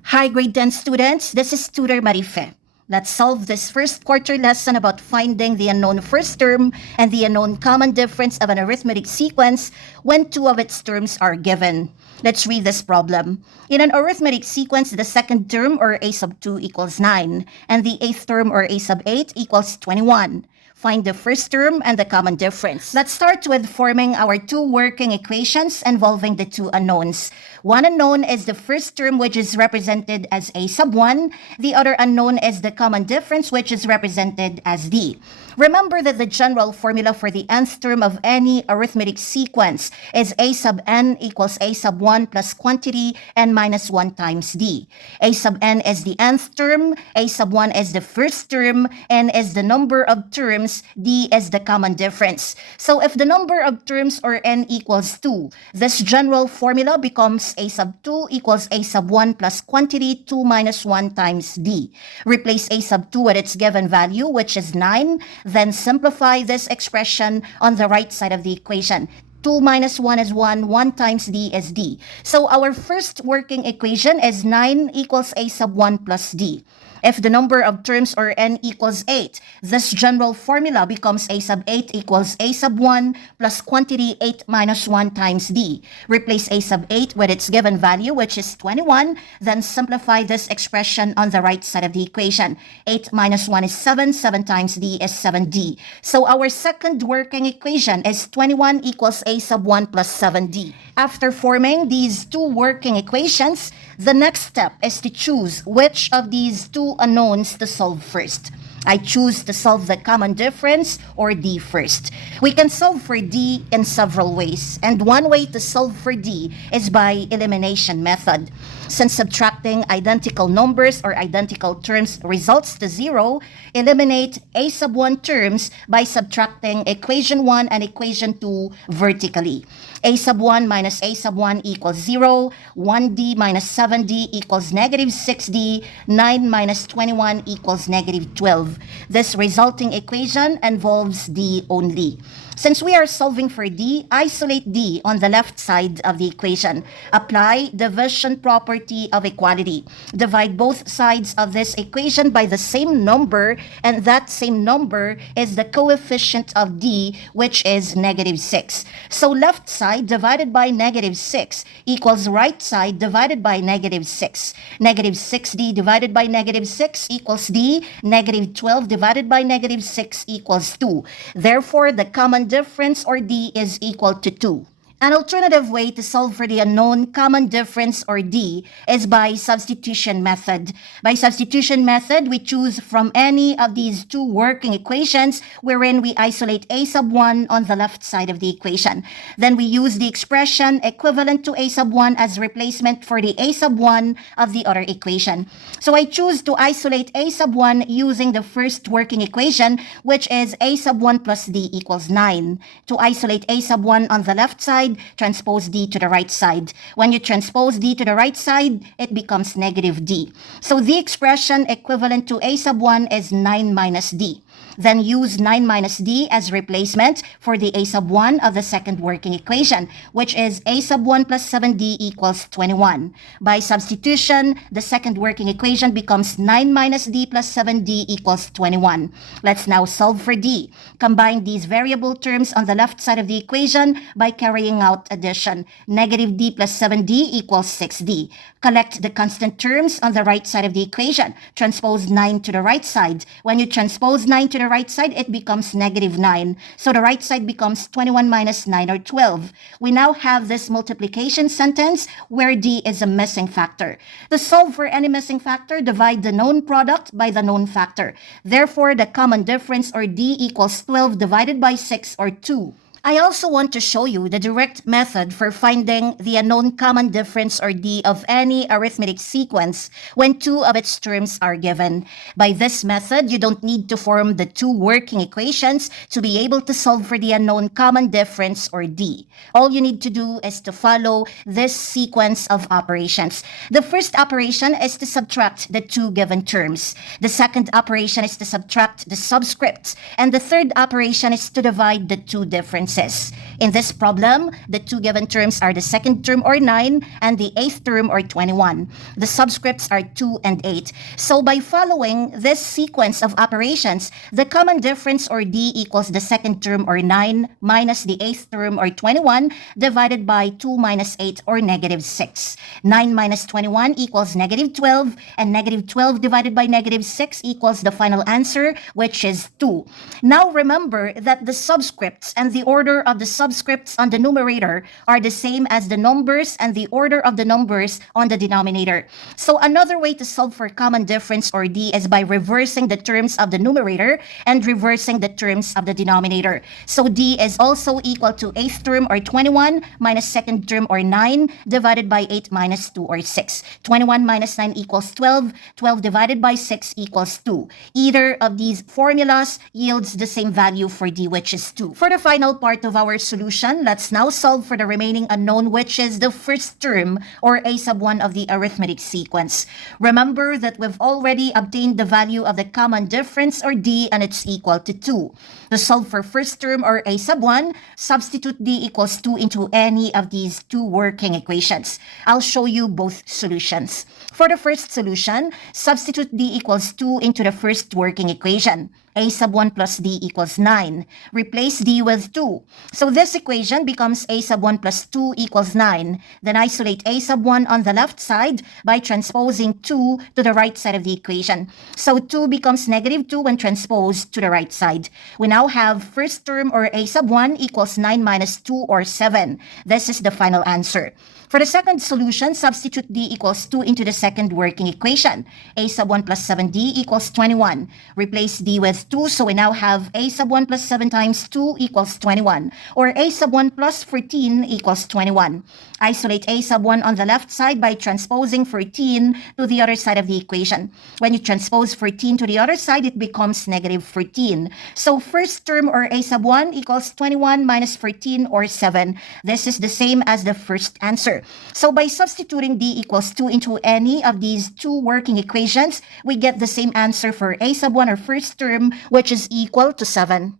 Hi, grade 10 students. This is Tutor Marife. Let's solve this first quarter lesson about finding the unknown first term and the unknown common difference of an arithmetic sequence when two of its terms are given. Let's read this problem. In an arithmetic sequence, the second term, or a sub 2, equals 9, and the eighth term, or a sub 8, equals 21. Find the first term and the common difference. Let's start with forming our two working equations involving the two unknowns. One unknown is the first term, which is represented as a sub 1. The other unknown is the common difference, which is represented as d. Remember that the general formula for the nth term of any arithmetic sequence is a sub n equals a sub 1 plus quantity n minus 1 times d. A sub n is the nth term, a sub 1 is the first term, n is the number of terms, d is the common difference. So if the number of terms, or n, equals 2, this general formula becomes a sub 2 equals a sub 1 plus quantity 2 minus 1 times d. Replace a sub 2 with its given value, which is 9. Then simplify this expression on the right side of the equation. 2 minus 1 is 1, 1 times d is d. So our first working equation is 9 equals a sub 1 plus d. If the number of terms, or n, equals 8, this general formula becomes a sub 8 equals a sub 1 plus quantity 8 minus 1 times d. Replace a sub 8 with its given value, which is 21, then simplify this expression on the right side of the equation. 8 minus 1 is 7, 7 times d is 7d. So our second working equation is 21 equals a sub 1 plus 7d. After forming these two working equations, the next step is to choose which of these two unknowns to solve first. I choose to solve the common difference, or d, first. We can solve for d in several ways, and one way to solve for d is by elimination method. Since subtracting identical numbers or identical terms results to 0, eliminate a sub 1 terms by subtracting equation 1 and equation 2 vertically. A sub 1 minus a sub 1 equals 0, 1d minus 7d equals negative 6d, 9 minus 21 equals negative 12. This resulting equation involves d only. Since we are solving for d, isolate d on the left side of the equation. Apply division property of equality. Divide both sides of this equation by the same number, and that same number is the coefficient of d, which is negative 6. So left side divided by negative 6 equals right side divided by negative 6. Negative 6d divided by negative 6 equals d. Negative 12 divided by negative 6 equals 2. Therefore, the common difference, or d, is equal to 2. An alternative way to solve for the unknown common difference, or d, is by substitution method. By substitution method, we choose from any of these two working equations wherein we isolate a sub 1 on the left side of the equation. Then we use the expression equivalent to a sub 1 as replacement for the a sub 1 of the other equation. So I choose to isolate a sub 1 using the first working equation, which is a sub 1 plus d equals 9. To isolate a sub 1 on the left side, transpose d to the right side. When you transpose d to the right side, it becomes negative d. So the expression equivalent to a sub 1 is 9 minus d. Then use 9 minus d as replacement for the a sub 1 of the second working equation, which is a sub 1 plus 7d equals 21. By substitution, the second working equation becomes 9 minus d plus 7d equals 21. Let's now solve for d. Combine these variable terms on the left side of the equation by carrying out addition. Negative d plus 7d equals 6d. Collect the constant terms on the right side of the equation. Transpose 9 to the right side. When you transpose 9 to the right side, it becomes negative 9. So the right side becomes 21 minus 9, or 12. We now have this multiplication sentence where d is a missing factor. To solve for any missing factor, divide the known product by the known factor. Therefore, the common difference, or d, equals 12 divided by 6, or 2. I also want to show you the direct method for finding the unknown common difference, or d, of any arithmetic sequence when two of its terms are given. By this method, you don't need to form the two working equations to be able to solve for the unknown common difference, or d. All you need to do is to follow this sequence of operations. The first operation is to subtract the two given terms. The second operation is to subtract the subscripts. And the third operation is to divide the two different differences. In this problem, the two given terms are the second term or 9 and the eighth term or 21. The subscripts are 2 and 8. So by following this sequence of operations, the common difference or D equals the second term or 9 minus the eighth term or 21 divided by 2 minus 8 or negative 6. 9 minus 21 equals negative 12 and negative 12 divided by negative 6 equals the final answer, which is 2. Now remember that the subscripts and the order of the subscripts on the numerator are the same as the numbers and the order of the numbers on the denominator. So another way to solve for common difference or D is by reversing the terms of the numerator and reversing the terms of the denominator. So D is also equal to eighth term or 21 minus second term or 9 divided by 8 minus 2 or 6. 21 minus 9 equals 12. 12 divided by 6 equals 2. Either of these formulas yields the same value for D, which is 2. For the final part of our solution, let's now solve for the remaining unknown, which is the first term or a sub 1 of the arithmetic sequence. Remember that we've already obtained the value of the common difference or D and it's equal to 2. To solve for first term or a sub 1, substitute D equals 2 into any of these two working equations. I'll show you both solutions. For the first solution, substitute D equals 2 into the first working equation. A sub 1 plus D equals 9. Replace D with 2. So this equation becomes A sub 1 plus 2 equals 9. Then isolate A sub 1 on the left side by transposing 2 to the right side of the equation. So 2 becomes negative 2 when transposed to the right side. We now have first term or A sub 1 equals 9 minus 2 or 7. This is the final answer. For the second solution, substitute D equals 2 into the second working equation. A sub 1 plus 7D equals 21. Replace D with 2, so we now have A sub 1 plus 7 times 2 equals 21. Or A sub 1 plus 14 equals 21. Isolate A sub 1 on the left side by transposing 14 to the other side of the equation. When you transpose 14 to the other side, it becomes negative 14. So first term or A sub 1 equals 21 minus 14 or 7. This is the same as the first answer. So by substituting D equals 2 into any of these two working equations, we get the same answer for A sub 1 or first term, which is equal to 7.